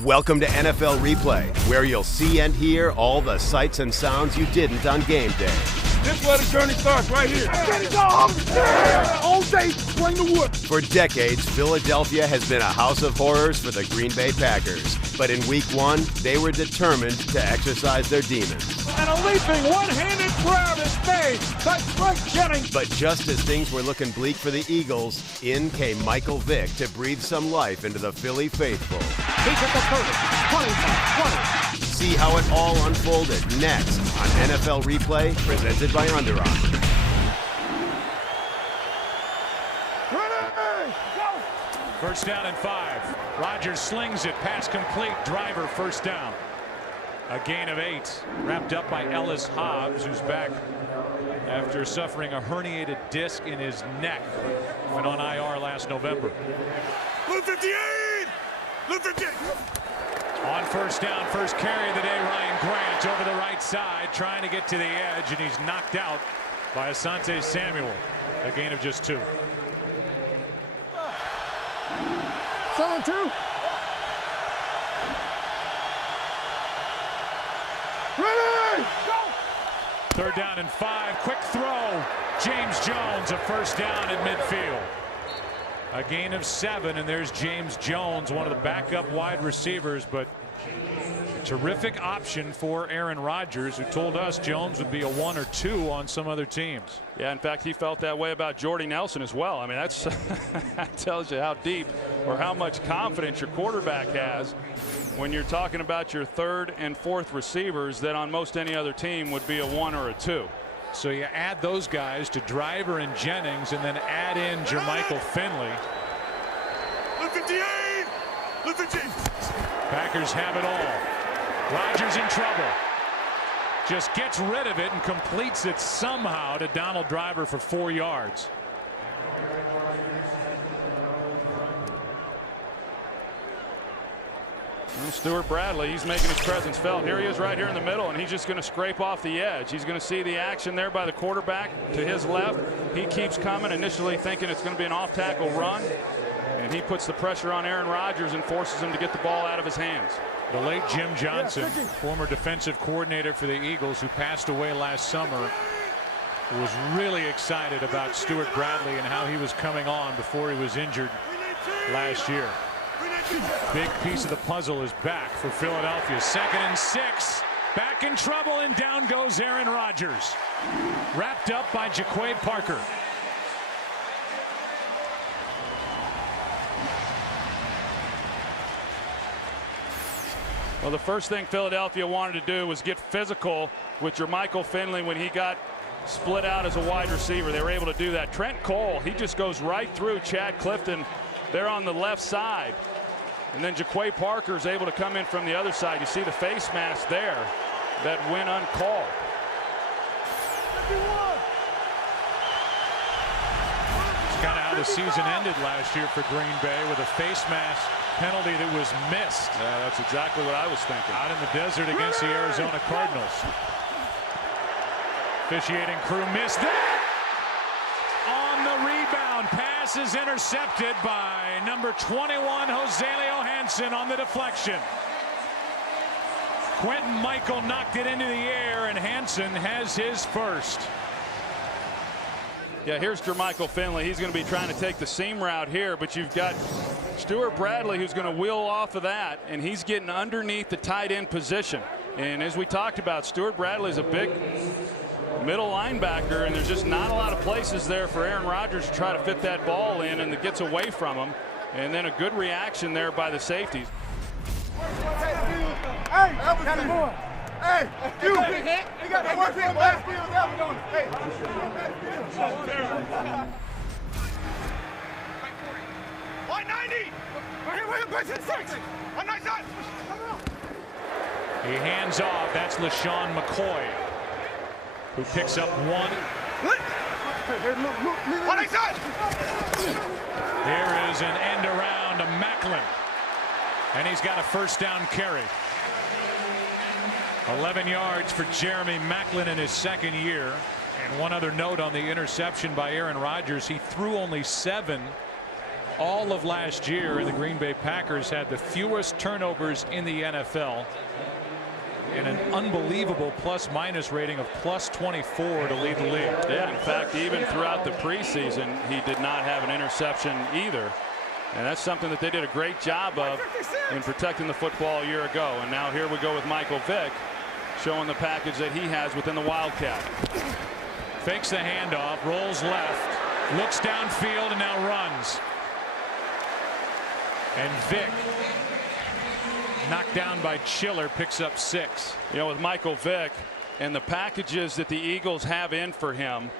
Welcome to NFL Replay, where you'll see and hear all the sights and sounds you didn't on game day. This is where the journey starts, right here. Get it off! All day, bring the wood. For decades, Philadelphia has been a house of horrors for the Green Bay Packers. But in Week 1, they were determined to exercise their demons. And a leaping one-handed grab is made by Frank Jennings. But just as things were looking bleak for the Eagles, in came Michael Vick to breathe some life into the Philly faithful. He's at the 30, 25, 20. See how it all unfolded next on NFL Replay, presented by Under Armour. Ready, go! First down and 5. Rodgers slings it, pass complete, driver first down. A gain of 8, wrapped up by Ellis Hobbs, who's back after suffering a herniated disc in his neck. Went on IR last November. Blue 58! Blue 58! On first down, first carry of the day, Ryan Grant over the right side, trying to get to the edge, and he's knocked out by Asante Samuel. A gain of just 2. 7-2. Ready, go! Third down and 5, quick throw. James Jones, a first down at midfield. A gain of 7, and there's James Jones, one of the backup wide receivers, but terrific option for Aaron Rodgers, who told us Jones would be a 1 or 2 on some other teams. Yeah, in fact, he felt that way about Jordy Nelson as well. I mean, that's that tells you how deep or how much confidence your quarterback has when you're talking about your third and fourth receivers that on most any other team would be a 1 or a 2. So you add those guys to Driver and Jennings, and then add in Jermichael Finley. Blue 58! Blue 58! Packers have it all. Rodgers in trouble. Just gets rid of it and completes it somehow to Donald Driver for 4 yards. Well, Stewart Bradley, he's making his presence felt. Here he is right here in the middle, and he's just going to scrape off the edge. He's going to see the action there by the quarterback to his left. He keeps coming, initially thinking it's going to be an off-tackle run, and he puts the pressure on Aaron Rodgers and forces him to get the ball out of his hands. The late Jim Johnson, former defensive coordinator for the Eagles, who passed away last summer, was really excited about Stewart Bradley and how he was coming on before he was injured last year. Big piece of the puzzle is back for Philadelphia. 2nd and 6. Back in trouble, and down goes Aaron Rodgers. Wrapped up by Jaquay Parker. Well, the first thing Philadelphia wanted to do was get physical with Jermichael Finley when he got split out as a wide receiver. They were able to do that. Trent Cole, he just goes right through Chad Clifton there on the left side. And then Jaquay Parker is able to come in from the other side. You see the face mask there that went uncalled. It's kind of how the season ended last year for Green Bay, with a face mask penalty that was missed. Yeah, that's exactly what I was thinking. Out in the desert against the Arizona Cardinals. Officiating crew missed that. On the rebound, pass is intercepted by number 21, Joselio Hansen, on the deflection. Quentin Michael knocked it into the air, and Hansen has his first. Yeah, here's Jermichael Finley. He's going to be trying to take the seam route here, but you've got Stewart Bradley who's going to wheel off of that, and he's getting underneath the tight end position. And as we talked about, Stewart Bradley is a big middle linebacker, and there's just not a lot of places there for Aaron Rodgers to try to fit that ball in, and it gets away from him. And then a good reaction there by the safeties. Hey, hey, you got to work in left field. Hey. 190. He hands off. That's LaShawn McCoy, who picks up 1. There is an end around to Macklin, and he's got a first down carry. 11 yards for Jeremy Macklin in his second year. And one other note on the interception by Aaron Rodgers: he threw only 7 all of last year, and the Green Bay Packers had the fewest turnovers in the NFL and an unbelievable plus-minus rating of +24 to lead the league. Yeah, in fact, even throughout the preseason, he did not have an interception either. And that's something that they did a great job of in protecting the football a year ago. And now here we go with Michael Vick, showing the package that he has within the Wildcat. Fakes the handoff, rolls left, looks downfield, and now runs. And Vick, knocked down by Chiller, picks up 6. You know, with Michael Vick and the packages that the Eagles have in for him,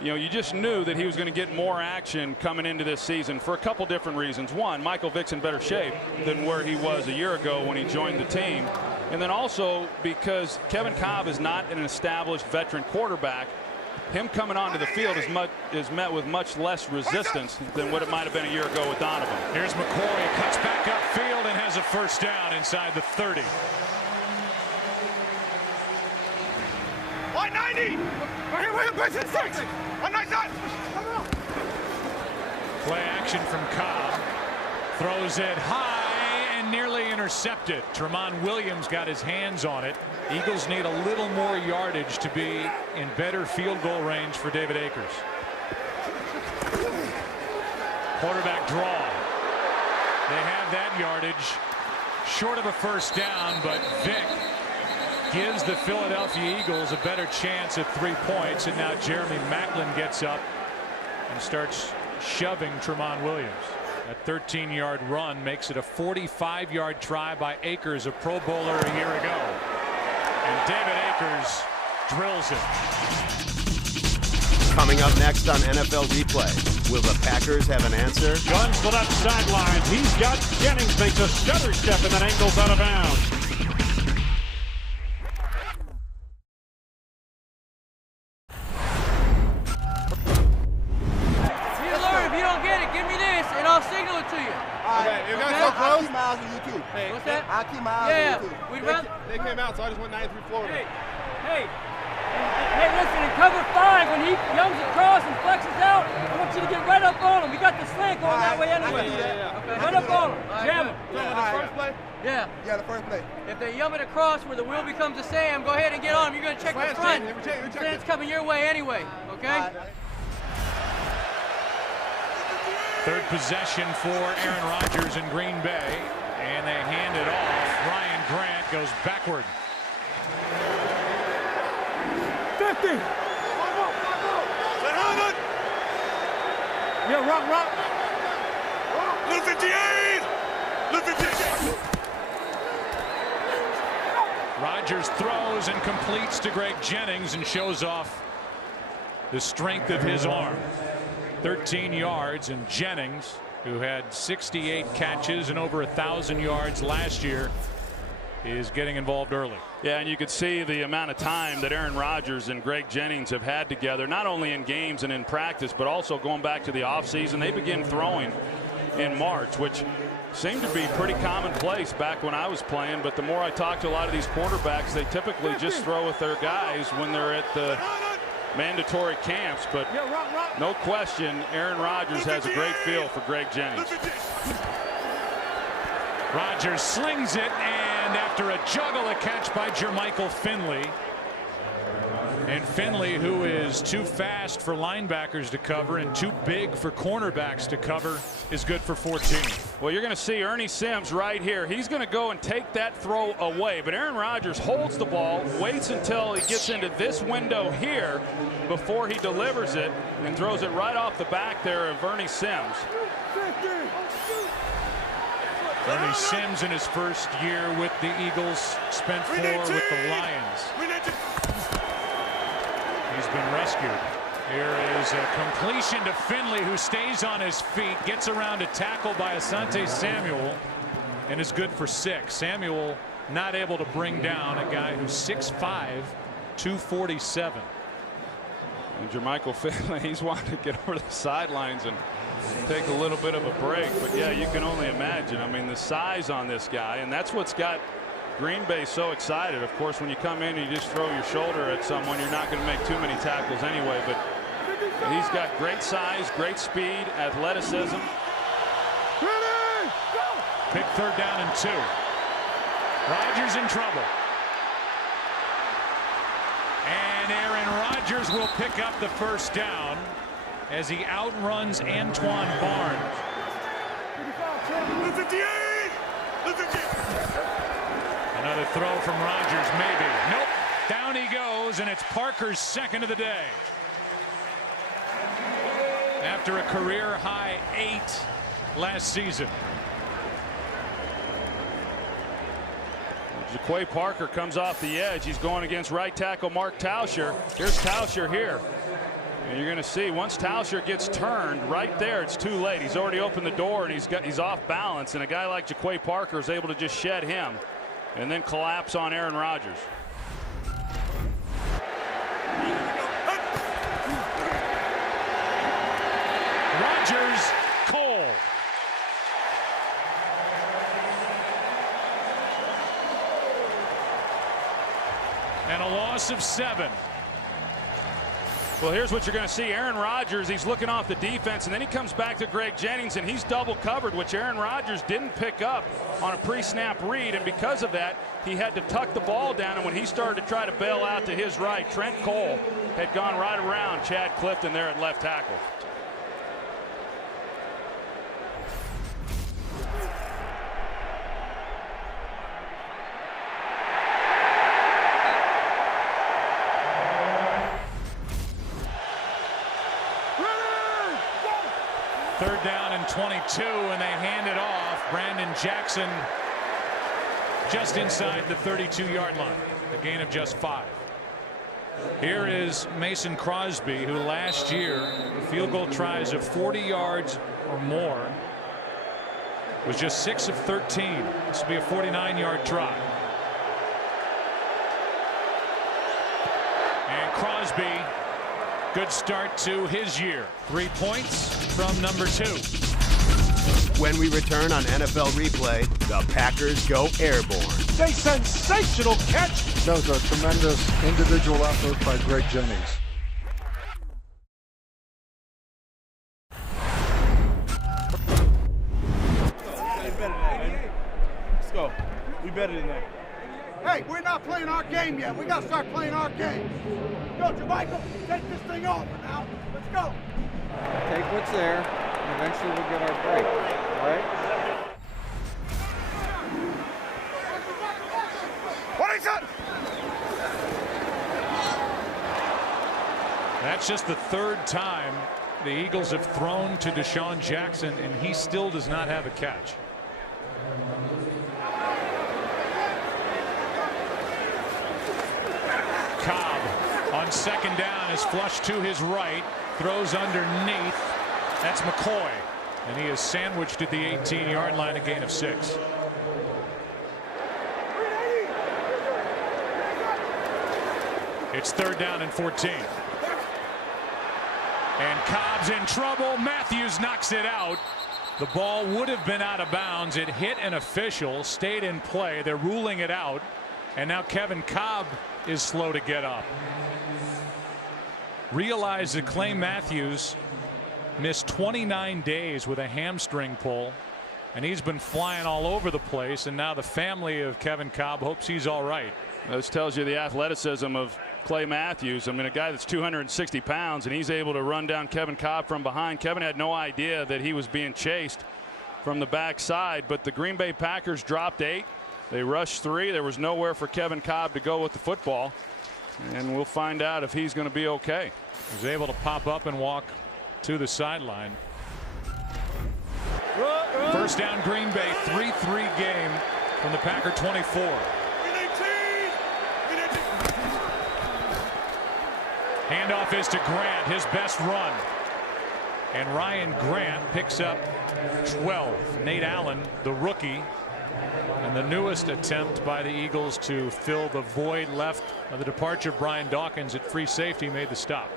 you know, you just knew that he was going to get more action coming into this season for a couple different reasons. One, Michael Vick's in better shape than where he was a year ago when he joined the team. And then also because Kevin Kolb is not an established veteran quarterback, him coming onto the field is met with much less resistance than what it might have been a year ago with Donovan. Here's McCoy, cuts back upfield and has a first down inside the 30. Why 90? Wait, 6. On nice side. Play action from Kolb. Throws it high and nearly intercepted. Tramon Williams got his hands on it. Eagles need a little more yardage to be in better field goal range for David Akers. Quarterback draw. They have that yardage. Short of a first down, but Vick gives the Philadelphia Eagles a better chance at 3 points, and now Jeremy Maclin gets up and starts shoving Tramon Williams. A 13-yard run makes it a 45-yard try by Akers, a Pro Bowler a year ago. And David Akers drills it. Coming up next on NFL Replay, will the Packers have an answer? Guns to that sideline. He's got Jennings, makes a stutter step and then angles out of bounds. What's that? I'll keep my eyes on you too. They came out, so I just went 93 Florida. Hey, listen, in cover 5, when he youngs across and flexes out, I want you to get right up on him. We got the slant going that way anyway. Okay. Right up on him. Jam him. The first play? Yeah, the first play. If they yum it across where the wheel becomes a Sam, go ahead and get on him. You're going to check the front. Slant's coming your way anyway, okay? Third possession for Aaron Rodgers in Green Bay, and they hand it off. Ryan Grant goes backward. 50. Yeah, rock. Look 58. Look 58. Rodgers throws and completes to Greg Jennings and shows off the strength of his arm. 13 yards, and Jennings, who had 68 catches and over 1,000 yards last year, is getting involved early. Yeah, and you could see the amount of time that Aaron Rodgers and Greg Jennings have had together, not only in games and in practice, but also going back to the offseason. They began throwing in March, which seemed to be pretty commonplace back when I was playing. But the more I talk to a lot of these quarterbacks, they typically just throw with their guys when they're at the mandatory camps. But no question, Aaron Rodgers has a great feel for Greg Jennings. Rodgers slings it, and after a juggle, a catch by Jermichael Finley. And Finley, who is too fast for linebackers to cover and too big for cornerbacks to cover, is good for 14. Well, you're going to see Ernie Sims right here. He's going to go and take that throw away, but Aaron Rodgers holds the ball, waits until he gets into this window here before he delivers it, and throws it right off the back there of Ernie Sims. Ernie Sims in his first year with the Eagles spent 4 with the Lions. He's been rescued. Here is a completion to Finley, who stays on his feet, gets around a tackle by Asante Samuel, and is good for 6. Samuel not able to bring down a guy who's 6'5", 247. And Jermichael Finley, he's wanting to get over the sidelines and take a little bit of a break. But yeah, you can only imagine. I mean, the size on this guy, and that's what's got Green Bay so excited. Of course, when you come in and you just throw your shoulder at someone, you're not going to make too many tackles anyway. But he's got great size, great speed, athleticism. Big 3rd down and 2. Rodgers in trouble. And Aaron Rodgers will pick up the 1st down as he outruns Antoine Barnes. Another throw from Rodgers, maybe. Nope. Down he goes, and it's Parker's 2nd of the day. After a career-high 8 last season. Jaquay Parker comes off the edge. He's going against right tackle Mark Tauscher. Here's Tauscher here. And you're going to see once Tauscher gets turned right there, it's too late. He's already opened the door and he's off balance. And a guy like Jaquay Parker is able to just shed him and then collapse on Aaron Rodgers. Rodgers, Cole. And a loss of 7. Well, here's what you're going to see. Aaron Rodgers, he's looking off the defense, and then he comes back to Greg Jennings, and he's double covered, which Aaron Rodgers didn't pick up on a pre-snap read, and because of that, he had to tuck the ball down, and when he started to try to bail out to his right, Trent Cole had gone right around Chad Clifton there at left tackle. Third down and 22, and they hand it off. Brandon Jackson just inside the 32-yard line. A gain of just 5. Here is Mason Crosby, who last year, field goal tries of 40 yards or more, was just 6 of 13. This will be a 49-yard try. And Crosby, good start to his year. 3 points from number 2. When we return on NFL Replay, the Packers go airborne. A sensational catch. That was a tremendous individual effort by Greg Jennings. Let's go. We better than that. Hey, we're not playing our game yet. We got to start playing our game. Go, Jermichael, take this thing over now. Let's go. Take what's there, and eventually we'll get our break, all right? What is it? That's just the 3rd time the Eagles have thrown to Deshaun Jackson, and he still does not have a catch. Cobb on 2nd down is flushed to his right, throws underneath. That's McCoy, and he is sandwiched at the 18-yard line, a gain of 6. It's 3rd down and 14. And Cobb's in trouble. Matthews knocks it out. The ball would have been out of bounds. It hit an official, stayed in play. They're ruling it out. And now Kevin Cobb is slow to get up. Realize that Clay Matthews missed 29 days with a hamstring pull, and he's been flying all over the place, and now the family of Kevin Cobb hopes he's all right. This tells you the athleticism of Clay Matthews. I mean, a guy that's 260 pounds, and he's able to run down Kevin Cobb from behind. Kevin had no idea that he was being chased from the backside, but the Green Bay Packers dropped 8. They rushed 3. There was nowhere for Kevin Cobb to go with the football, and we'll find out if he's going to be okay. He was able to pop up and walk to the sideline. First down, Green Bay, 3-3 game from the Packer 24. Handoff is to Grant, his best run. And Ryan Grant picks up 12. Nate Allen, the rookie, and the newest attempt by the Eagles to fill the void left of the departure of Brian Dawkins at free safety, made the stop.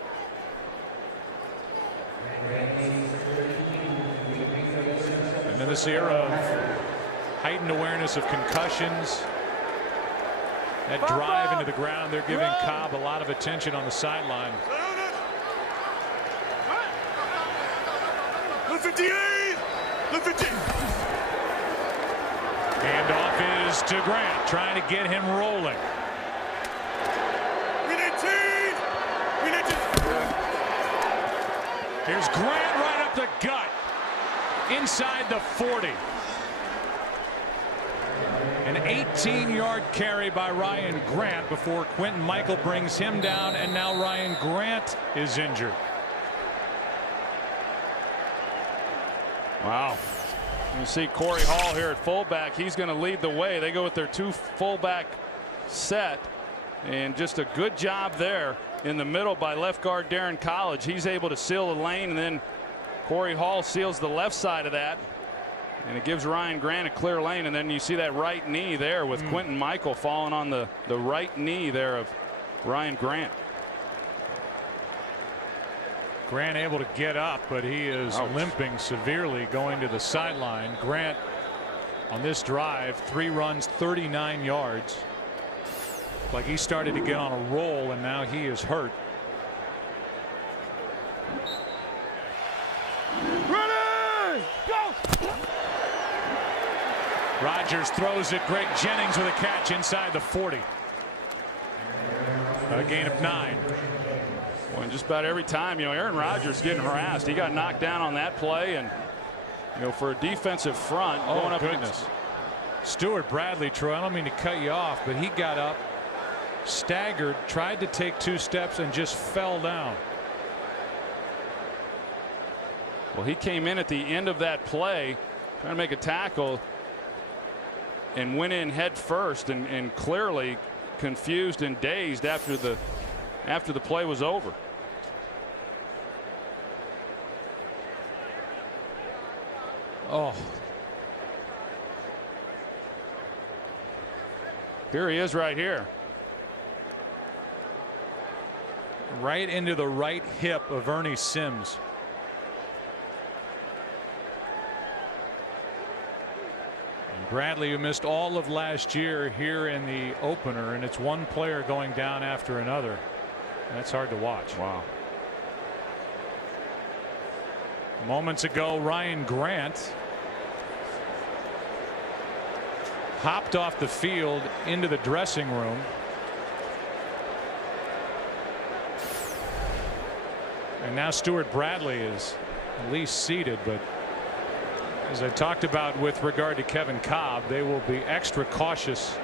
And in this era of heightened awareness of concussions, that drive into the ground, they're giving Cobb a lot of attention on the sideline. Pitches to Grant, trying to get him rolling. Here's Grant right up the gut. Inside the 40. An 18-yard carry by Ryan Grant before Quentin Michael brings him down, and now Ryan Grant is injured. Wow. You see Corey Hall here at fullback. He's going to lead the way. They go with their 2 fullback set, and just a good job there in the middle by left guard Darren College. He's able to seal the lane, and then Corey Hall seals the left side of that, and it gives Ryan Grant a clear lane. And then you see that right knee there with Quentin Michael falling on the right knee there of Ryan Grant. Grant able to get up, but he is limping severely going to the sideline. Grant on this drive, 3 runs, 39 yards. Like he started to get on a roll, and now he is hurt. Ready, go! Rodgers throws it. Greg Jennings with a catch inside the 40. A gain of 9. Well, and just about every time, Aaron Rodgers getting harassed. He got knocked down on that play, and for a defensive front going up goodness. Stewart Bradley, Troy, I don't mean to cut you off, but he got up, staggered, tried to take 2 steps, and just fell down. Well, he came in at the end of that play trying to make a tackle and went in head first, and clearly confused and dazed after the play was over. Oh. Here he is right here. Right into the right hip of Ernie Sims. And Bradley, who missed all of last year here in the opener, and it's one player going down after another. That's hard to watch. Wow. Moments ago, Ryan Grant hopped off the field into the dressing room. And now Stewart Bradley is at least seated, but as I talked about with regard to Kevin Cobb, they will be extra cautious.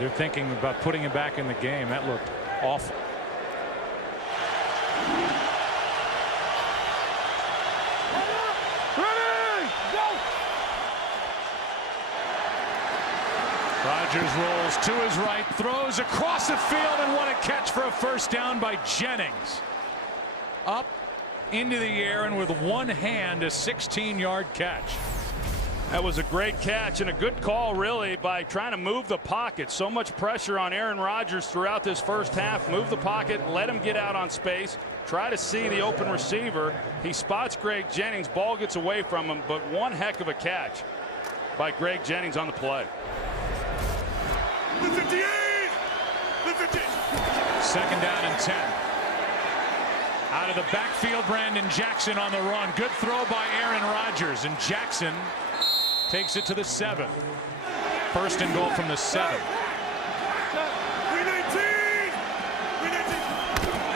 They're thinking about putting him back in the game. That looked awful. Rodgers rolls to his right, throws across the field, and what a catch for a first down by Jennings. Up into the air, and with one hand, a 16-yard catch. That was a great catch and a good call, really, by trying to move the pocket. So much pressure on Aaron Rodgers throughout this first half. Move the pocket, let him get out on space, try to see the open receiver. He spots Greg Jennings, ball gets away from him, but one heck of a catch by Greg Jennings on the play. The 58! The 58! Second down and 10. Out of the backfield, Brandon Jackson on the run. Good throw by Aaron Rodgers, and Jackson takes it to the 7. First and goal from the 7.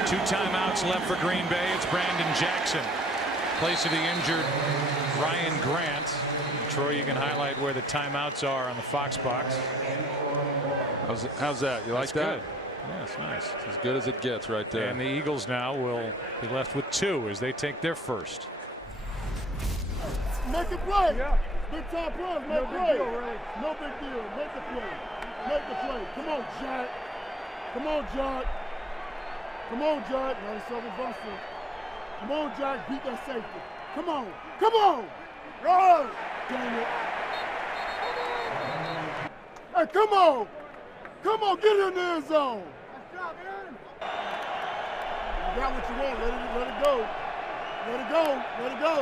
2 timeouts left for Green Bay. It's Brandon Jackson, place of the injured Ryan Grant. And Troy, you can highlight where the timeouts are on the Fox box. How's that? You like that? Good. Yeah, it's nice. It's as good as it gets right there. And the Eagles now will be left with 2 as they take their first. Make a play. Yeah. Big time play. Make play. No big deal. Make the play. Make the play. Come on, Jack. Come on, Jack. Come on, Jack. Now he's so busted. Come on, Jack. Beat that safety. Come on. Come on. Run. Damn it. Hey, come on. Come on, get in the end zone. Nice job, Aaron. You got what you want. Let it go. Let it go. Let it go.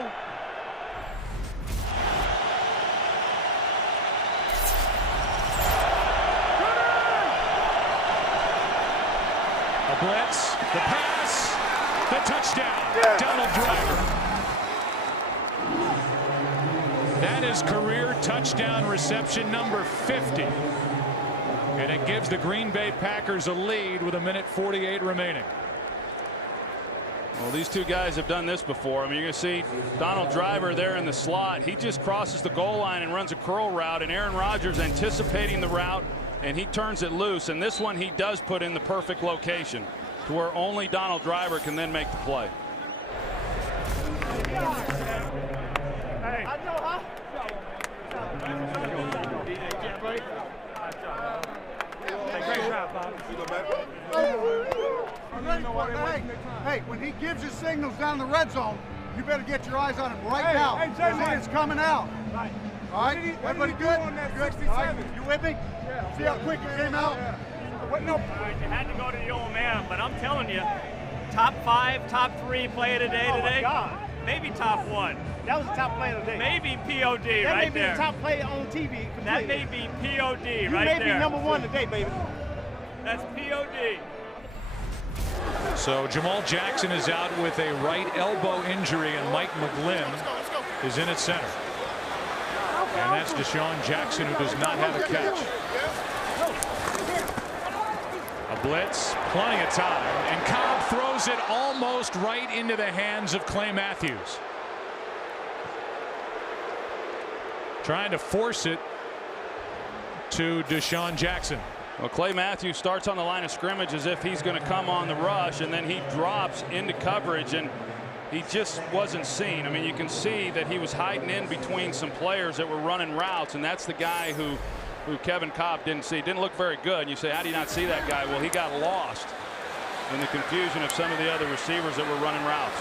A blitz, the pass, the touchdown. Yeah. Donald Driver. That is career touchdown reception number 50. And it gives the Green Bay Packers a lead with 1:48 remaining. Well, these two guys have done this before. I mean, you're going to see Donald Driver there in the slot. He just crosses the goal line and runs a curl route, and Aaron Rodgers anticipating the route, and he turns it loose. And this one he does put in the perfect location to where only Donald Driver can then make the play. Hey. I know, huh? Great job, Bob. Hey, when he gives you signals down the red zone, you better get your eyes on him right now. Hey, it's coming out. Right. All right, everybody good? Good. Right. You with me? Yeah. See how quick it came out? Yeah. What? No. You had to go to the old man, but I'm telling you, top 5, top 3 play of the day today. God. Maybe top 1. That was the top play of the day. Maybe POD that right there. That may be the top play on TV completely. That may be POD you right there. You may be number 1 today, baby. That's POD. So Jamal Jackson is out with a right elbow injury, and Mike McGlynn is in at center. And that's Deshaun Jackson, who does not have a catch. A blitz, plenty of time, and Cobb throws it almost right into the hands of Clay Matthews. Trying to force it to Deshaun Jackson. Well, Clay Matthews starts on the line of scrimmage as if he's going to come on the rush, and then he drops into coverage, and he just wasn't seen. I mean, you can see that he was hiding in between some players that were running routes, and that's the guy who Kevin Cobb didn't see. Didn't look very good. And you say, how do you not see that guy? Well, he got lost in the confusion of some of the other receivers that were running routes.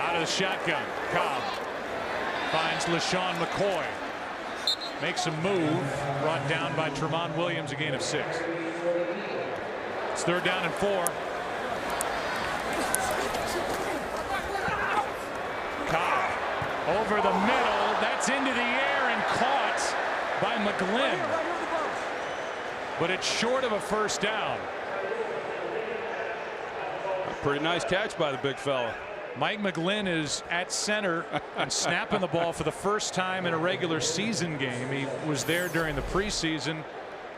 Out of the shotgun, Cobb finds LaShawn McCoy. Makes a move, brought down by Tramon Williams, a gain of 6. It's 3rd down and 4. Cobb over the middle. That's into the air and caught by McGlynn. But it's short of a 1st down. A pretty nice catch by the big fella. Mike McGlynn is at center and snapping the ball for the first time in a regular season game. He was there during the preseason,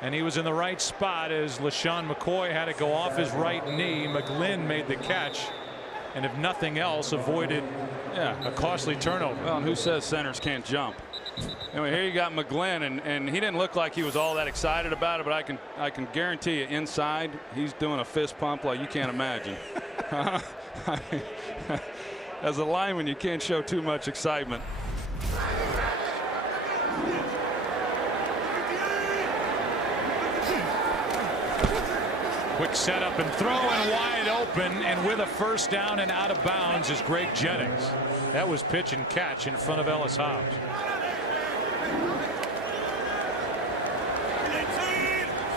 and he was in the right spot as LaShawn McCoy had to go off his right knee. McGlynn made the catch, and if nothing else, avoided a costly turnover. Well, and who says centers can't jump? Anyway, here you got McGlynn, and he didn't look like he was all that excited about it, but I can guarantee you inside he's doing a fist pump like you can't imagine. As a lineman, you can't show too much excitement. Quick setup and throw, and wide open, and with a 1st down and out of bounds is Greg Jennings. That was pitch and catch in front of Ellis Hobbs.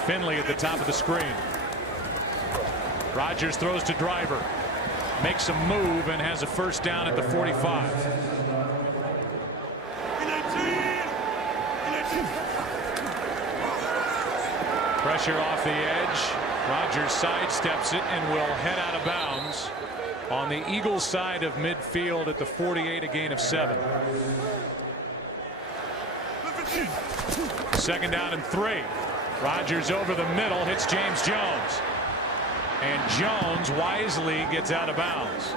Finley at the top of the screen. Rodgers throws to Driver. Makes a move and has a 1st down at the 45. Pressure off the edge. Rodgers sidesteps it and will head out of bounds on the Eagles side of midfield at the 48, a gain of 7. 2nd down and 3. Rodgers over the middle, hits James Jones. And Jones wisely gets out of bounds.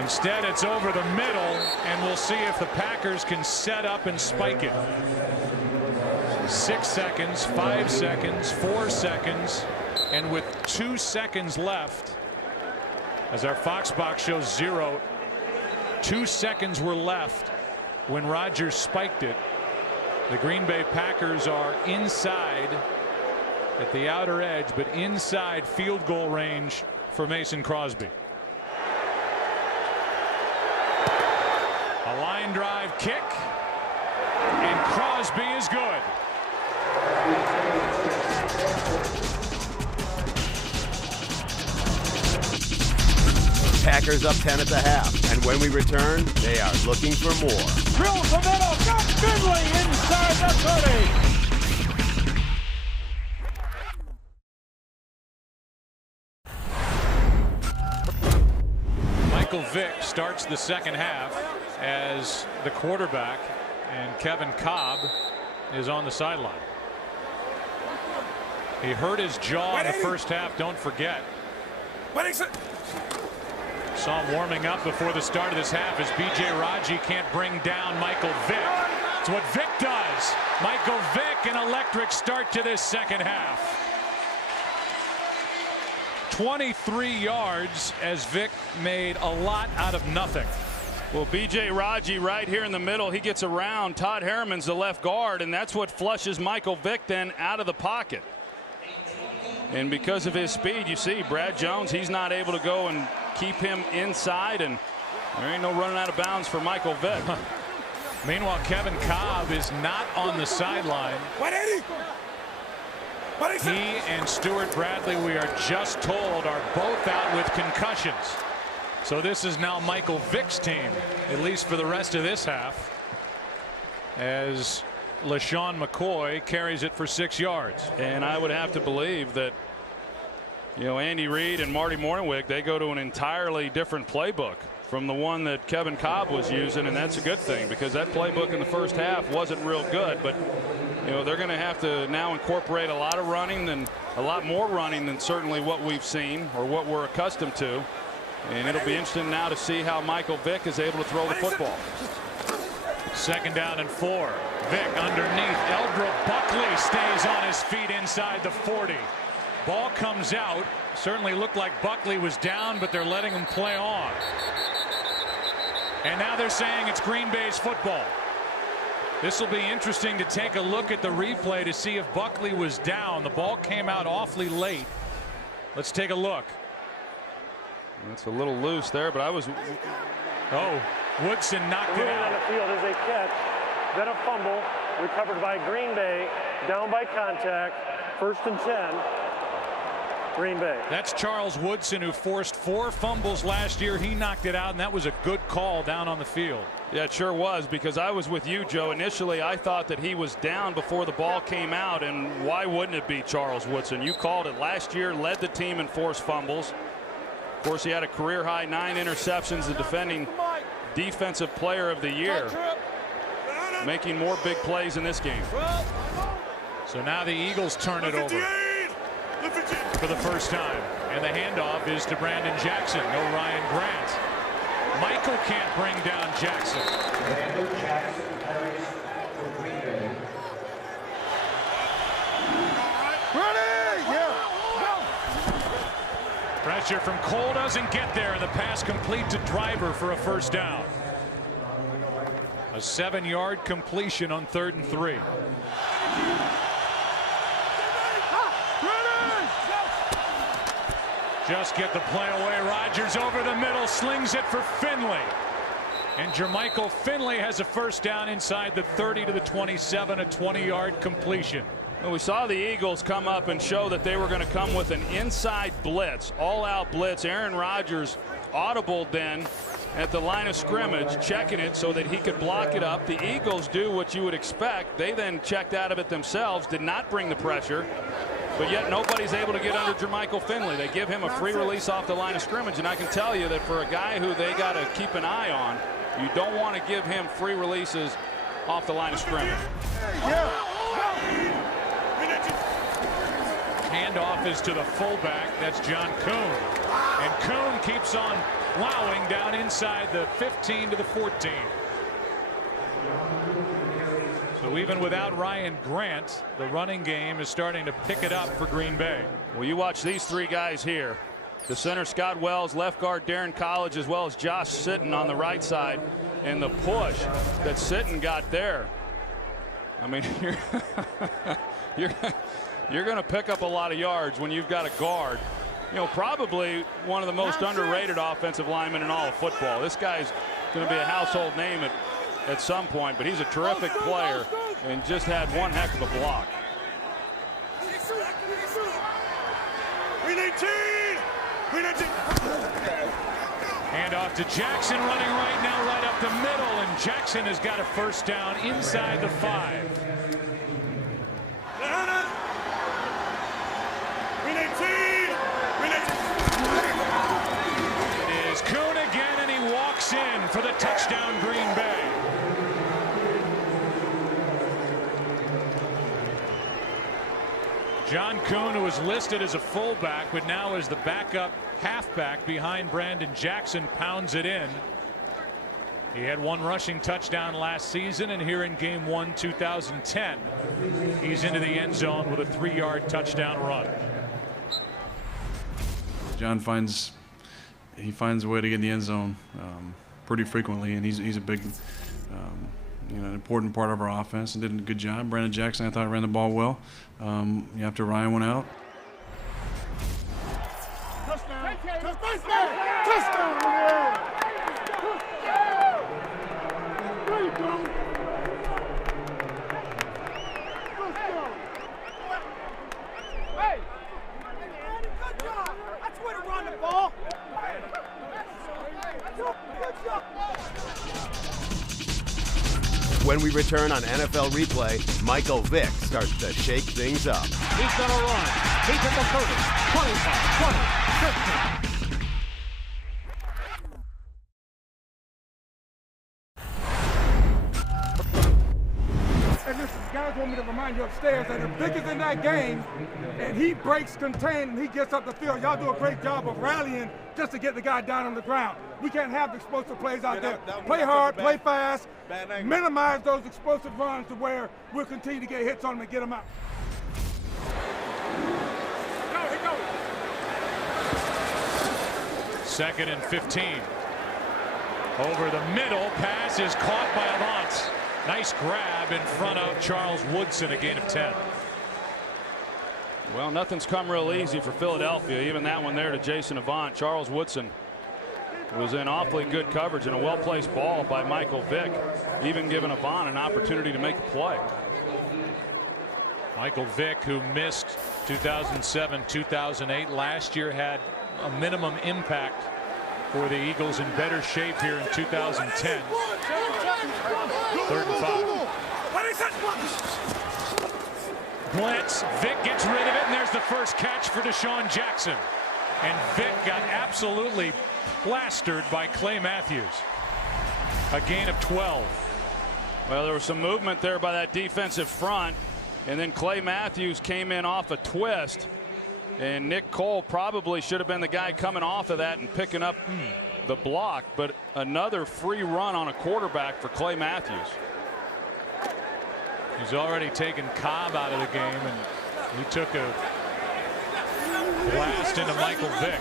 Instead, it's over the middle, and we'll see if the Packers can set up and spike it. 6 seconds, 5 seconds, 4 seconds, and with 2 seconds left, as our Fox box shows 0, 2 seconds were left when Rodgers spiked it. The Green Bay Packers are inside at the outer edge, but inside field goal range for Mason Crosby. A line drive kick, and Crosby is good. Packers up 10 at the half, and when we return, they are looking for more. Drill the middle, got Finley inside the 30. Michael Vick starts the second half as the quarterback, and Kevin Cobb is on the sideline. He hurt his jaw in the first half, don't forget. Saw him warming up before the start of this half as B.J. Raji can't bring down Michael Vick. It's what Vick does. Michael Vick, an electric start to this second half. 23 yards as Vick made a lot out of nothing. Well, B.J. Raji right here in the middle. He gets around. Todd Harriman's the left guard, and that's what flushes Michael Vick then out of the pocket. And because of his speed, you see Brad Jones, he's not able to go and keep him inside, and there ain't no running out of bounds for Michael Vick. Meanwhile, Kevin Cobb is not on the sideline. He and Stuart Bradley, we are just told, are both out with concussions. So this is now Michael Vick's team, at least for the rest of this half, as LaShawn McCoy carries it for 6 yards. And I would have to believe that, you know, Andy Reid and Marty Mornhinweg, they go to an entirely different playbook from the one that Kevin Cobb was using, and that's a good thing because that playbook in the first half wasn't real good. But you know, they're going to have to now incorporate a lot of running, and a lot more running than certainly what we've seen or what we're accustomed to. And it'll be interesting now to see how Michael Vick is able to throw the football. 2nd down and 4. Vick underneath. Eldrell Buckley stays on his feet inside the 40. Ball comes out. Certainly looked like Buckley was down, but they're letting him play on. And now they're saying it's Green Bay's football. This will be interesting to take a look at the replay to see if Buckley was down. The ball came out awfully late. Let's take a look. That's a little loose there, but I was. Oh, Woodson knocked it out. On the field is a catch, then a fumble, recovered by Green Bay, down by contact, 1st and 10. Green Bay. That's Charles Woodson, who forced 4 fumbles last year. He knocked it out, and that was a good call down on the field. Yeah, it sure was, because I was with you, Joe. Initially, I thought that he was down before the ball came out, and why wouldn't it be Charles Woodson? You called it. Last year, led the team in forced fumbles. Of course, he had a career-high 9 interceptions, the defending Defensive Player of the Year, making more big plays in this game. So now the Eagles turn it over for the first time, and the handoff is to Brandon Jackson. No Ryan Grant. Michael can't bring down Jackson. Pressure from Cole doesn't get there, and the pass complete to Driver for a 1st down. A 7-yard completion on 3rd and 3. Just get the play away. Rodgers over the middle, slings it for Finley. And Jermichael Finley has a 1st down inside the 30 to the 27, a 20-yard completion. Well, we saw the Eagles come up and show that they were going to come with an inside blitz, all-out blitz. Aaron Rodgers audible then at the line of scrimmage, checking it so that he could block it up. The Eagles do what you would expect. They then checked out of it themselves, did not bring the pressure. But yet nobody's able to get under Jermichael Finley. They give him a free release off the line of scrimmage, and I can tell you that for a guy who they got to keep an eye on, you don't want to give him free releases off the line of scrimmage. Handoff is to the fullback. That's John Kuhn. And Kuhn keeps on plowing down inside the 15 to the 14. So even without Ryan Grant, the running game is starting to pick it up for Green Bay. Well, you watch these 3 guys here. The center, Scott Wells, left guard, Darren College, as well as Josh Sitton on the right side. And the push that Sitton got there. I mean, you're going to pick up a lot of yards when you've got a guard. You know, probably one of the most underrated offensive linemen in all of football. This guy's going to be a household name at some point, but he's a terrific player and just had one heck of a block. Handoff to Jackson, running right now, right up the middle, and Jackson has got a 1st down inside the 5. It is Kuhn again, and for the touchdown, Green Bay. John Kuhn, who was listed as a fullback, but now is the backup halfback behind Brandon Jackson, pounds it in. He had one rushing touchdown last season, and here in Game 1, 2010, he's into the end zone with a 3-yard touchdown run. John finds a way to get in the end zone pretty frequently, and he's a big, an important part of our offense, and did a good job. Brandon Jackson, I thought, ran the ball well after Ryan went out. Touchdown! Touchdown! Touchdown! There you go. Let's go. Hey! Good job! That's the way to run the ball. Good job. When we return on NFL Replay, Michael Vick starts to shake things up. He's going to run. He's at the 30, 25, 20, 15. And listen, guys want me to remind you upstairs that if Vick is in that game and he breaks contain and he gets up the field, y'all do a great job of rallying just to get the guy down on the ground. We can't have explosive plays out there. Play hard, play fast, minimize those explosive runs to where we'll continue to get hits on them and get them out. Second and 15. Over the middle, pass is caught by Avant. Nice grab in front of Charles Woodson, a gain of 10. Well, nothing's come real easy for Philadelphia. Even that one there to Jason Avant. Charles Woodson was in awfully good coverage and a well-placed ball by Michael Vick, even giving Avant an opportunity to make a play. Michael Vick, who missed 2007, 2008, last year had a minimum impact for the Eagles, in better shape here in 2010. 3rd and 5. Blitz. Vick gets rid of it, and there's the first catch for Deshaun Jackson. And Vick got absolutely plastered by Clay Matthews. A gain of 12. Well, there was some movement there by that defensive front, and then Clay Matthews came in off a twist, and Nick Cole probably should have been the guy coming off of that and picking up the block, but another free run on a quarterback for Clay Matthews. He's already taken Cobb out of the game, and he took a blast into Michael Vick.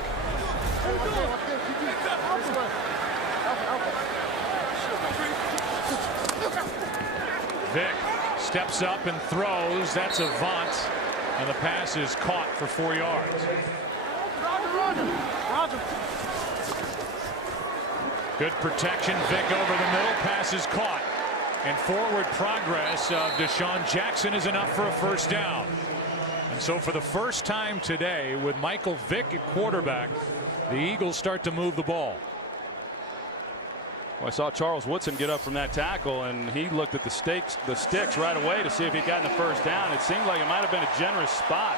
Vick steps up and throws. That's Avant, and the pass is caught for 4 yards. Good protection. Vick over the middle. Pass is caught. And forward progress of Deshaun Jackson is enough for a first down. And so for the first time today, with Michael Vick at quarterback, the Eagles start to move the ball. Well, I saw Charles Woodson get up from that tackle, and he looked at the sticks right away to see if he'd gotten the first down. It seemed like it might have been a generous spot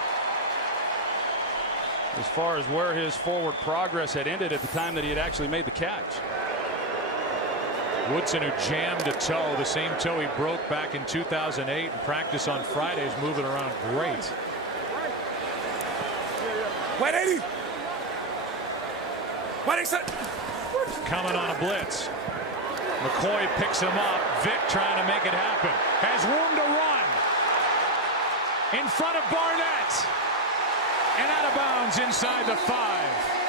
as far as where his forward progress had ended at the time that he had actually made the catch. Woodson, who jammed a toe, the same toe he broke back in 2008 in practice on Fridays, moving around great. Wait, 80. Coming on a blitz. McCoy picks him up. Vick trying to make it happen. Has room to run. In front of Barnett. And out of bounds inside the 5.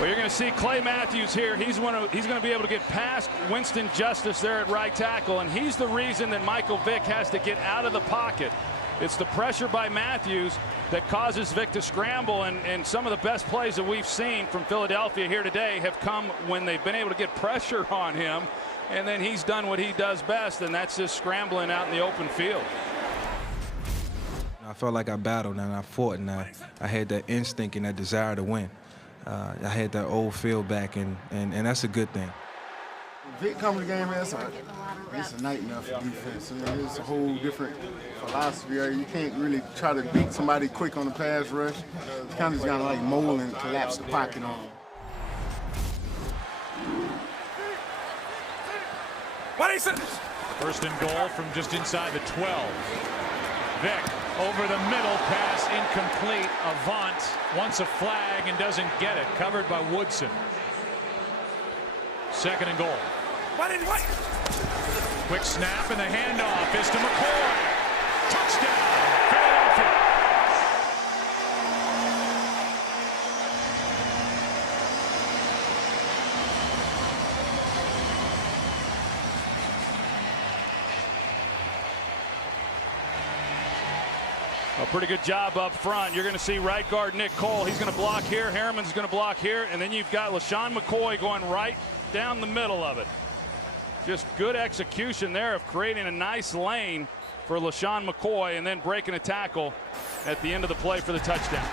Well, you're going to see Clay Matthews here. He's going to be able to get past Winston Justice there at right tackle, and he's the reason that Michael Vick has to get out of the pocket. It's the pressure by Matthews that causes Vick to scramble, and some of the best plays that we've seen from Philadelphia here today have come when they've been able to get pressure on him, and then he's done what he does best, and that's just scrambling out in the open field. I felt like I battled and I fought, and I had that instinct and that desire to win. I had that old feel back, and that's a good thing. Vic comes to the game, it's a nightmare for defense. It's a whole different philosophy. You can't really try to beat somebody quick on the pass rush. You kind of just got to like mold and collapse the pocket on them. First and goal from just inside the 12. Vic over the middle, pass incomplete. Avant wants a flag and doesn't get it. Covered by Woodson. Second and goal. Quick snap and the handoff is to McCoy. Touchdown, Philadelphia. A pretty good job up front. You're going to see right guard Nick Cole. He's going to block here. Harriman's going to block here. And then you've got LaShawn McCoy going right down the middle of it. Just good execution there of creating a nice lane for LaShawn McCoy and then breaking a tackle at the end of the play for the touchdown.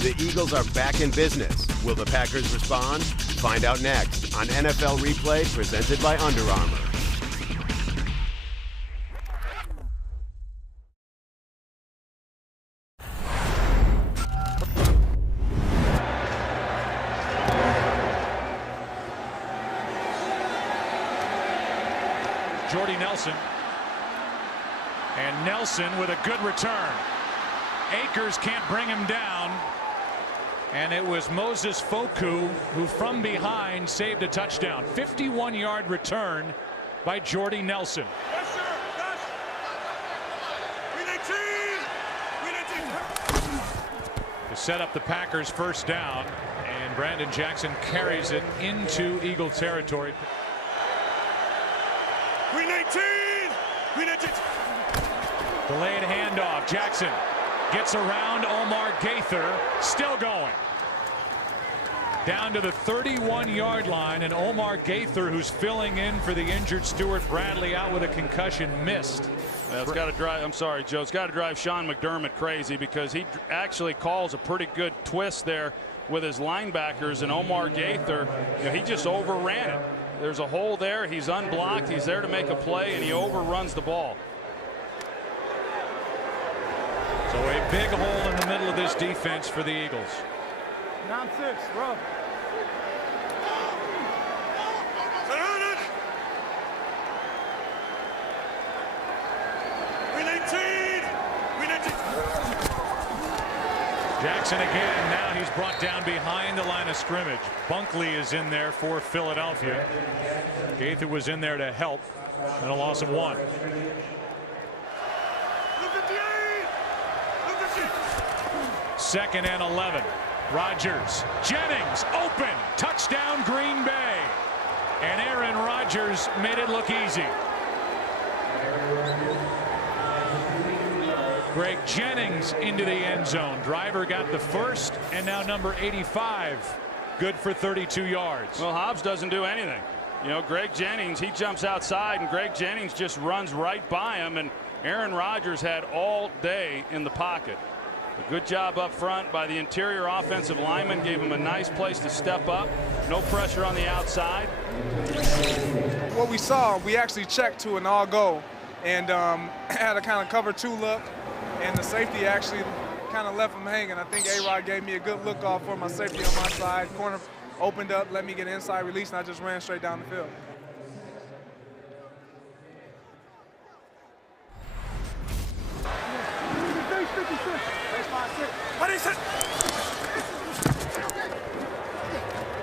The Eagles are back in business. Will the Packers respond? Find out next on NFL Replay, presented by Under Armour. Jordy Nelson. And Nelson with a good return. Akers can't bring him down. And it was Moses Foku who from behind saved a touchdown. 51-yard return by Jordy Nelson. Yes, sir. Yes. To set up the Packers first down. And Brandon Jackson carries it into Eagle territory. Green 18! Green 18! Delayed handoff. Jackson gets around Omar Gaither. Still going. Down to the 31-yard line, and Omar Gaither, who's filling in for the injured Stuart Bradley out with a concussion, missed. It's got to drive. I'm sorry, Joe. It's got to drive Sean McDermott crazy because he actually calls a pretty good twist there with his linebackers, and Omar Gaither, he just overran it. There's a hole there. He's unblocked. He's there to make a play, and he overruns the ball. So a big hole in the middle of this defense for the Eagles. 9-6, run. Jackson again. Now he's brought down behind the line of scrimmage. Bunkley is in there for Philadelphia. Gaither was in there to help, and a loss of 1. Second and 11. Rodgers. Jennings open. Touchdown Green Bay. And Aaron Rodgers made it look easy. Greg Jennings into the end zone. Driver got the first, and now number 85. Good for 32 yards. Well, Hobbs doesn't do anything. Greg Jennings, he jumps outside, and Greg Jennings just runs right by him, and Aaron Rodgers had all day in the pocket. A good job up front by the interior offensive lineman. Gave him a nice place to step up. No pressure on the outside. What we saw, we actually checked to an all go and had a kind of cover 2 look, and the safety actually kind of left him hanging. I think A-Rod gave me a good look off for my safety on my side. Corner opened up, let me get an inside release, and I just ran straight down the field.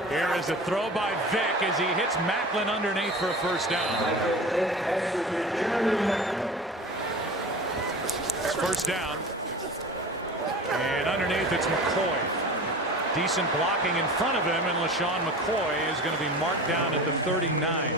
Here is a throw by Vic as he hits Macklin underneath for a first down. It's first down. And underneath it's McCoy. Decent blocking in front of him, and LaShawn McCoy is going to be marked down at the 39.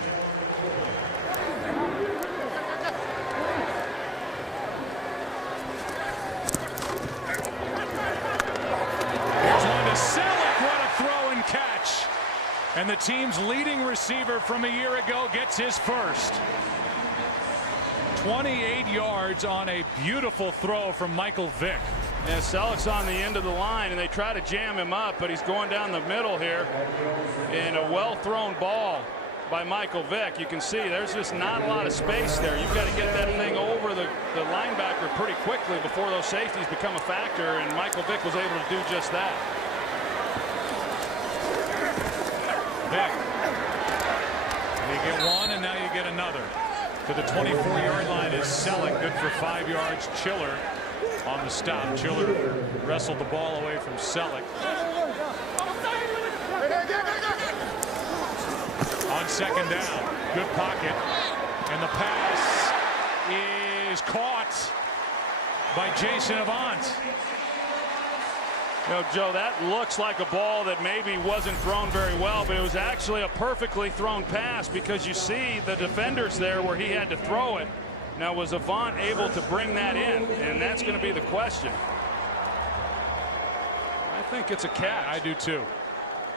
And the team's leading receiver from a year ago gets his first. 28 yards on a beautiful throw from Michael Vick. Yeah, Selleck's on the end of the line, and they try to jam him up, but he's going down the middle here. And a well-thrown ball by Michael Vick. You can see there's just not a lot of space there. You've got to get that thing over the linebacker pretty quickly before those safeties become a factor, and Michael Vick was able to do just that. Vick. You get one, and now you get another. To the 24-yard line is Selleck, good for 5 yards. Chiller on the stop. Chiller wrestled the ball away from Selleck. On second down, good pocket, and the pass is caught by Jason Avant. You know, Joe, that looks like a ball that maybe wasn't thrown very well, but it was actually a perfectly thrown pass because you see the defenders there where he had to throw it. Now, was Avant able to bring that in? And that's going to be the question. I think it's a catch. I do too.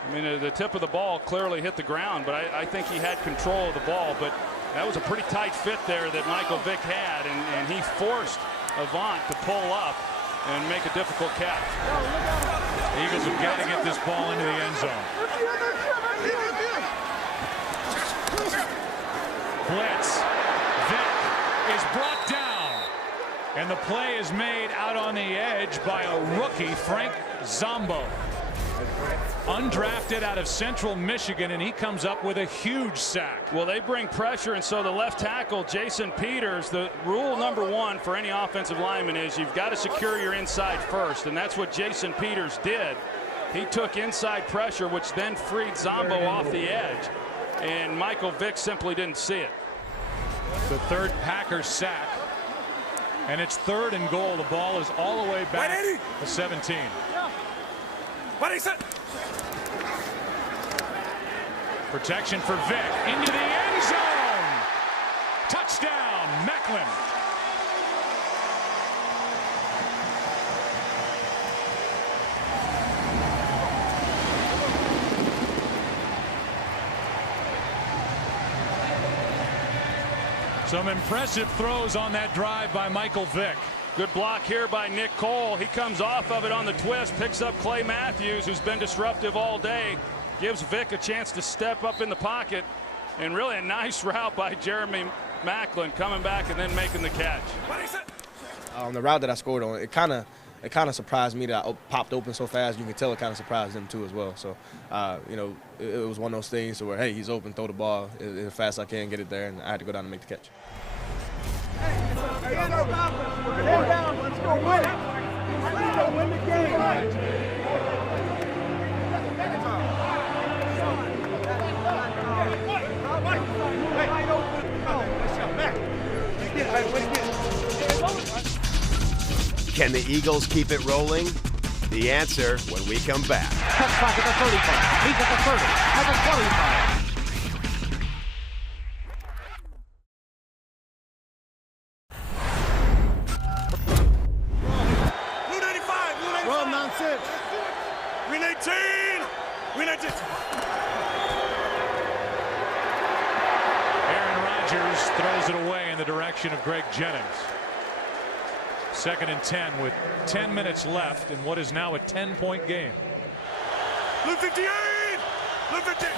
I mean, the tip of the ball clearly hit the ground, but I think he had control of the ball. But that was a pretty tight fit there that Michael Vick had, and he forced Avant to pull up and make a difficult catch. The Eagles have got to get this ball into the end zone. Blitz. Vick is brought down. And the play is made out on the edge by a rookie, Frank Zombo. Undrafted out of Central Michigan, and he comes up with a huge sack. Well, they bring pressure, and so the left tackle, Jason Peters, the rule number one for any offensive lineman is you've got to secure your inside first, and that's what Jason Peters did. He took inside pressure, which then freed Zombo off the edge, and Michael Vick simply didn't see it. The third Packers sack, and it's 3rd and goal. The ball is all the way back to 17. What is it? Protection for Vick into the end zone. Touchdown, Macklin. Some impressive throws on that drive by Michael Vick. Good block here by Nick Cole. He comes off of it on the twist, picks up Clay Matthews, who's been disruptive all day, gives Vick a chance to step up in the pocket, and really a nice route by Jeremy Macklin coming back and then making the catch. The route that I scored on, it kind of surprised me that I popped open so fast. You can tell it kind of surprised them too as well. So, you know, it was one of those things where, hey, he's open, throw the ball as fast as I can, get it there, and I had to go down and make the catch. Let's go win it. Let's go win the game. Can the Eagles keep it rolling? The answer when we come back. Cuts back at the 35. He's at the 30. At the 25. Aaron Rodgers throws it away in the direction of Greg Jennings. 2nd and 10 with 10 minutes left in what is now a 10-point game. Blue 58! Blue 58!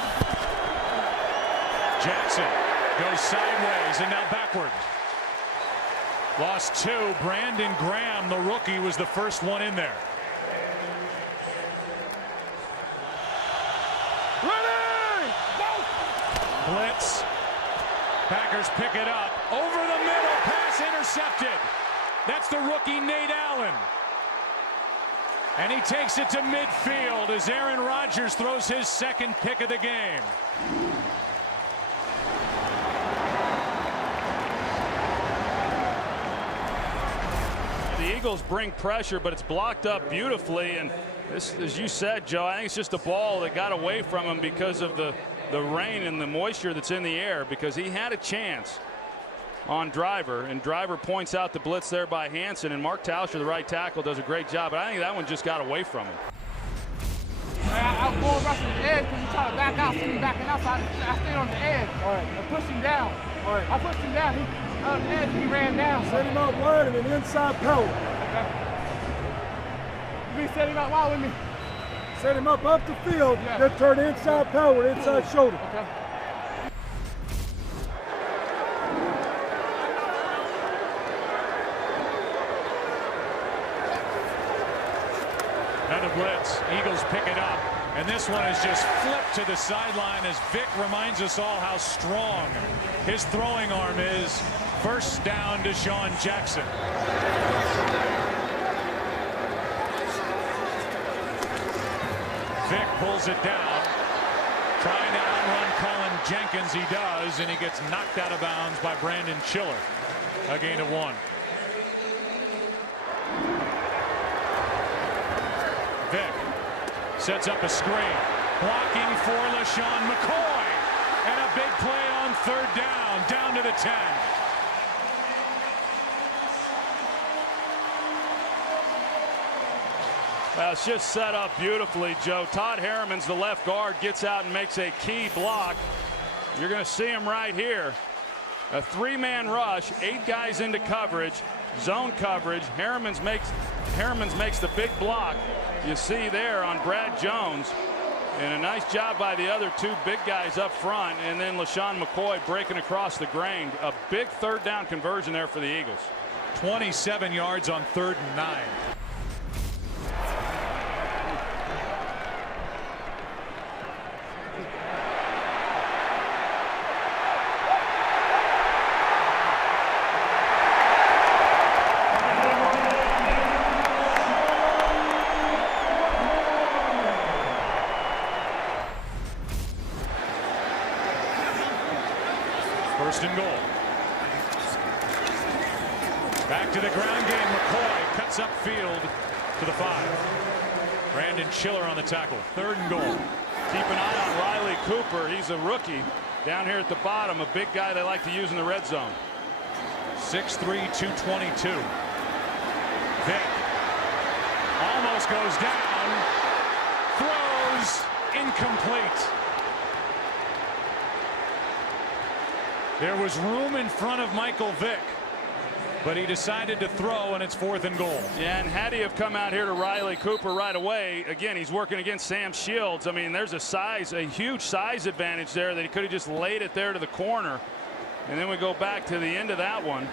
Jackson goes sideways and now backwards. Lost 2. Brandon Graham, the rookie, was the first one in there. Ready! Blitz. Packers pick it up. Over the middle. Pass intercepted. That's the rookie Nate Allen. And he takes it to midfield as Aaron Rodgers throws his 2nd pick of the game. The Eagles bring pressure, but it's blocked up beautifully. And this, as you said, Joe, I think it's just a ball that got away from him because of the rain and the moisture that's in the air, because he had a chance on Driver, and Driver points out the blitz there by Hansen, and Mark Tauscher, the right tackle, does a great job, but I think that one just got away from him. I was going rushing the edge because he tried to back out, see me backing out, so I stayed on the edge. All right. I pushed him down. All right. I pushed him down. He on the edge, he ran down. Set him up wide and an inside power. Be set him out wide with me. Set him up the field, then turn inside power, inside shoulder. Okay. Another blitz. Eagles pick it up. And this one is just flipped to the sideline as Vic reminds us all how strong his throwing arm is. First down, Deshaun Jackson. Vic pulls it down. Trying to outrun Colin Jenkins. He does, and he gets knocked out of bounds by Brandon Chiller. A gain of 1. Vic sets up a screen. Blocking for LeSean McCoy. And a big play on third down. Down to the 10. Well, it's just set up beautifully, Joe. Todd Harriman's the left guard, gets out and makes a key block. You're going to see him right here. A 3-man rush, 8 guys into coverage, zone coverage. Harriman's makes the big block. You see there on Brad Jones. And a nice job by the other 2 big guys up front. And then LeSean McCoy breaking across the grain. A big third down conversion there for the Eagles. 27 yards on 3rd and 9. First and goal. Back to the ground game. McCoy cuts upfield to the 5. Brandon Chiller on the tackle. 3rd and goal. Keep an eye on Riley Cooper. He's a rookie down here at the bottom. A big guy they like to use in the red zone. 6'3", 222. Vic almost goes down. Throws incomplete. There was room in front of Michael Vick, but he decided to throw, and it's 4th and goal. Yeah, and had he have come out here to Riley Cooper right away, again, he's working against Sam Shields. I mean, there's a huge size advantage there that he could have just laid it there to the corner. And then we go back to the end of that one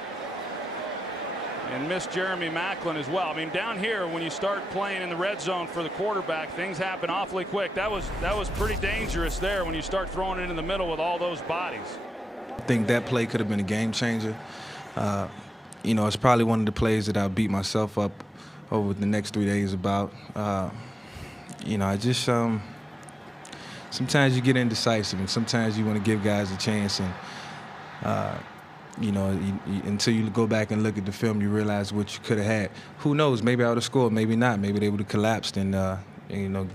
and miss Jeremy Maclin as well. I mean, down here, when you start playing in the red zone for the quarterback, things happen awfully quick. That was pretty dangerous there when you start throwing it in the middle with all those bodies. I think that play could have been a game changer. You know, it's probably one of the plays that I'll beat myself up over the next 3 days about. You know, I just sometimes you get indecisive, and sometimes you want to give guys a chance, and you know, until you go back and look at the film, you realize what you could have had. Who knows? Maybe I would have scored, maybe not. Maybe they would have collapsed and you know,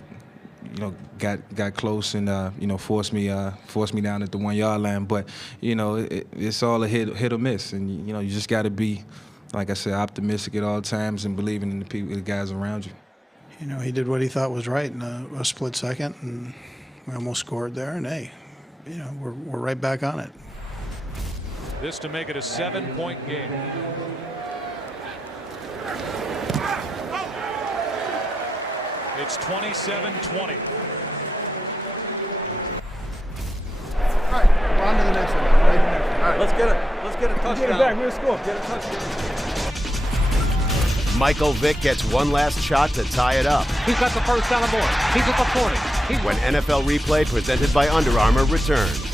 got close and you know, forced me down at the 1-yard line. But you know, it's all a hit or miss, and you know, you just got to be, like I said, optimistic at all times and believing in the guys around you. You know, he did what he thought was right in a split second, and we almost scored there. And hey, you know, we're right back on it. This to make it a 7-point game. It's 27-20. All right, we're on to the next one. All right, let's get a touchdown. Get it back. We'll score. Get a touchdown. Michael Vick gets one last shot to tie it up. He's got the first down aboard. He's at the 40. When NFL Replay, presented by Under Armour, returns.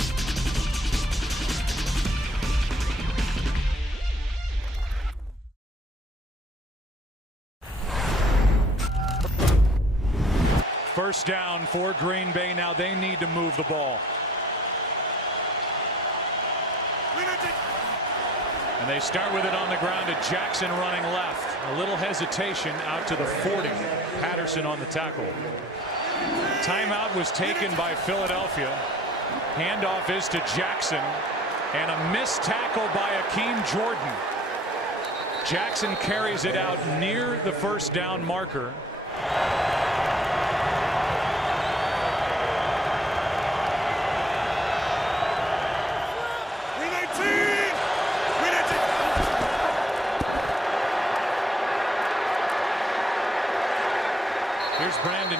First down for Green Bay. Now they need to move the ball. And they start with it on the ground to Jackson running left. A little hesitation out to the 40. Patterson on the tackle. Timeout was taken by Philadelphia. Handoff is to Jackson. And a missed tackle by Akeem Jordan. Jackson carries it out near the first down marker.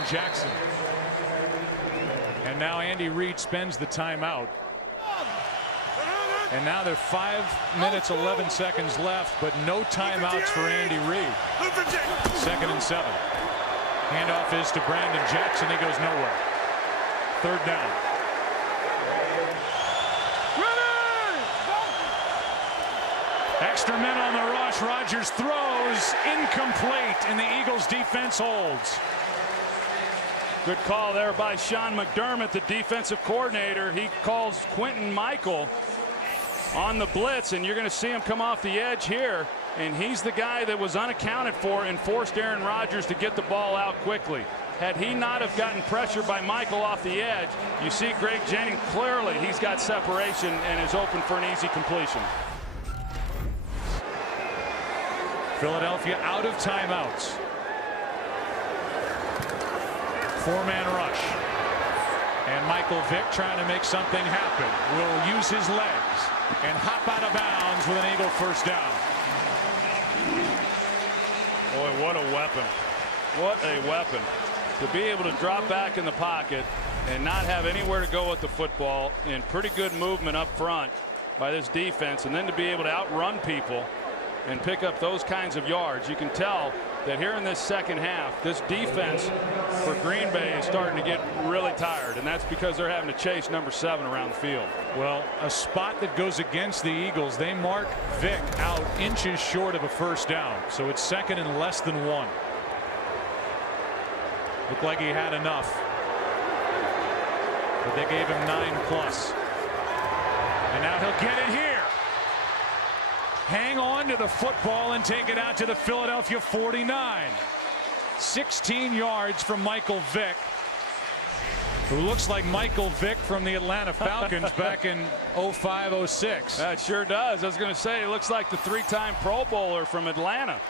Jackson. And now Andy Reid spends the timeout. And now there are 5 minutes, 11 seconds left, but no timeouts for Andy Reid. 2nd and 7. Handoff is to Brandon Jackson. He goes nowhere. 3rd down. Extra men on the rush. Rodgers throws incomplete, and the Eagles defense holds. Good call there by Sean McDermott, the defensive coordinator. He calls Quentin Michael on the blitz, and you're going to see him come off the edge here. And he's the guy that was unaccounted for and forced Aaron Rodgers to get the ball out quickly. Had he not have gotten pressure by Michael off the edge, you see Greg Jennings clearly he's got separation and is open for an easy completion. Philadelphia out of timeouts. 4-man rush. And Michael Vick trying to make something happen. Will use his legs and hop out of bounds with an Eagle first down. Boy, what a weapon. What a weapon. To be able to drop back in the pocket and not have anywhere to go with the football, and pretty good movement up front by this defense, and then to be able to outrun people and pick up those kinds of yards. You can tell that here in this second half, this defense for Green Bay is starting to get really tired, and that's because they're having to chase number 7 around the field. Well, a spot that goes against the Eagles, they mark Vick out inches short of a first down, so it's 2nd and less than 1. Looked like he had enough, but they gave him 9+. And now he'll get it here. Hang on to the football and take it out to the Philadelphia 49. 16 yards from Michael Vick, who looks like Michael Vick from the Atlanta Falcons back in 05-06. That sure does. I was going to say, it looks like the 3-time Pro Bowler from Atlanta.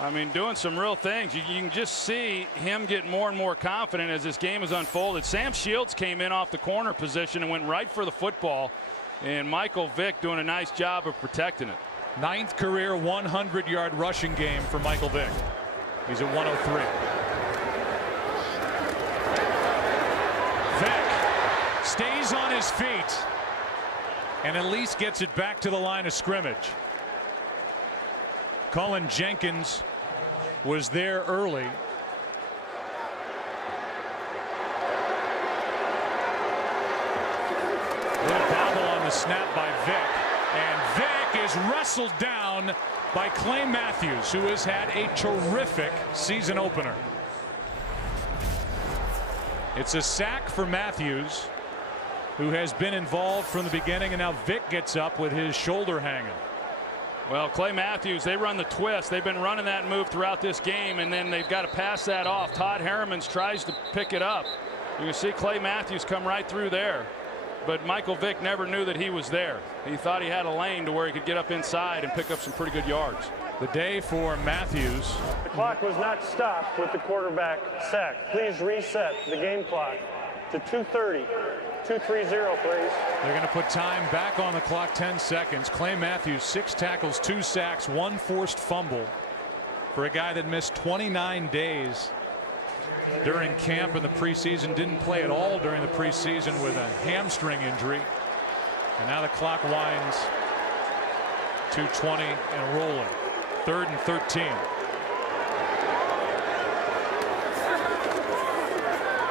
I mean, doing some real things. You can just see him get more and more confident as this game has unfolded. Sam Shields came in off the corner position and went right for the football. And Michael Vick doing a nice job of protecting it. 9th career 100-yard rushing game for Michael Vick. He's at 103. Vick stays on his feet and at least gets it back to the line of scrimmage. Cullen Jenkins was there early. Snap by Vick, and Vick is wrestled down by Clay Matthews, who has had a terrific season opener. It's a sack for Matthews, who has been involved from the beginning, and now Vick gets up with his shoulder hanging. Well, Clay Matthews, they run the twist. They've been running that move throughout this game, and then they've got to pass that off. Todd Hermans tries to pick it up. You can see Clay Matthews come right through there. But Michael Vick never knew that he was there. He thought he had a lane to where he could get up inside and pick up some pretty good yards. The day for Matthews. The clock was not stopped with the quarterback sack. Please reset the game clock to 2:30. 2:30, please. They're going to put time back on the clock, 10 seconds. Clay Matthews, 6 tackles, 2 sacks, 1 forced fumble for a guy that missed 29 days during camp in the preseason. Didn't play at all during the preseason with a hamstring injury. And now the clock winds. 2:20 and rolling. 3rd and 13.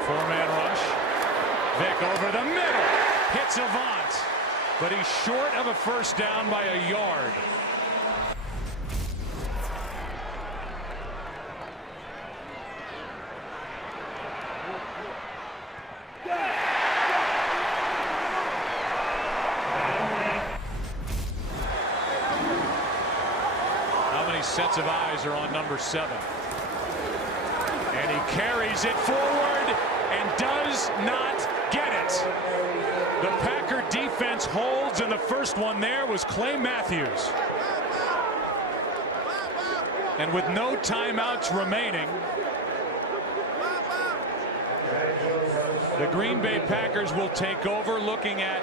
4-man rush. Vick over the middle. Hits Avant. But he's short of a first down by a yard. Sets of eyes are on number 7. And he carries it forward and does not get it. The Packer defense holds, and the first one there was Clay Matthews. And with no timeouts remaining, the Green Bay Packers will take over, looking at,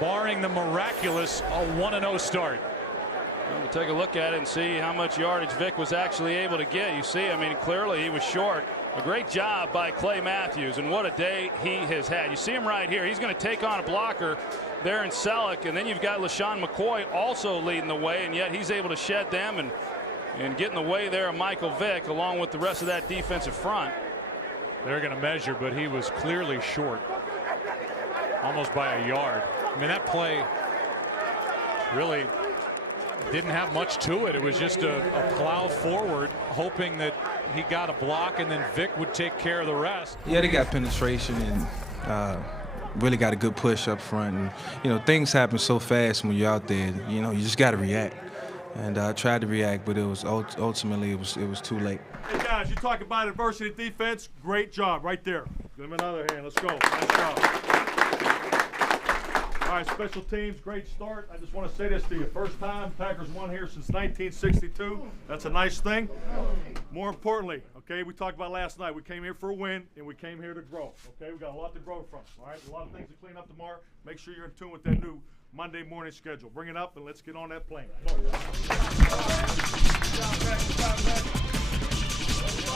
barring the miraculous, a 1-0 start. We'll take a look at it and see how much yardage Vick was actually able to get. You see, I mean, clearly he was short. A great job by Clay Matthews, and what a day he has had. You see him right here. He's going to take on a blocker there in Selleck, and then you've got LaShawn McCoy also leading the way, and yet he's able to shed them and get in the way there of Michael Vick along with the rest of that defensive front. They're going to measure, but he was clearly short, almost by a yard. I mean, that play really didn't have much to it. It was just a plow forward, hoping that he got a block and then Vick would take care of the rest. Yeah, they got penetration and really got a good push up front. And, you know, things happen so fast when you're out there, you know, you just got to react. And I tried to react, but it was ultimately it was too late. Hey guys, you talk about adversity defense, great job right there. Give him another hand. Let's go. Nice job. All right, special teams, great start. I just want to say this to you. First time Packers won here since 1962. That's a nice thing. More importantly, okay, we talked about last night. We came here for a win, and we came here to grow. Okay, we got a lot to grow from. All right, a lot of things to clean up tomorrow. Make sure you're in tune with that new Monday morning schedule. Bring it up, and let's get on that plane. All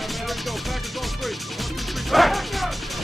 right, man, let's go. Packers on 3. 1, 2, 3.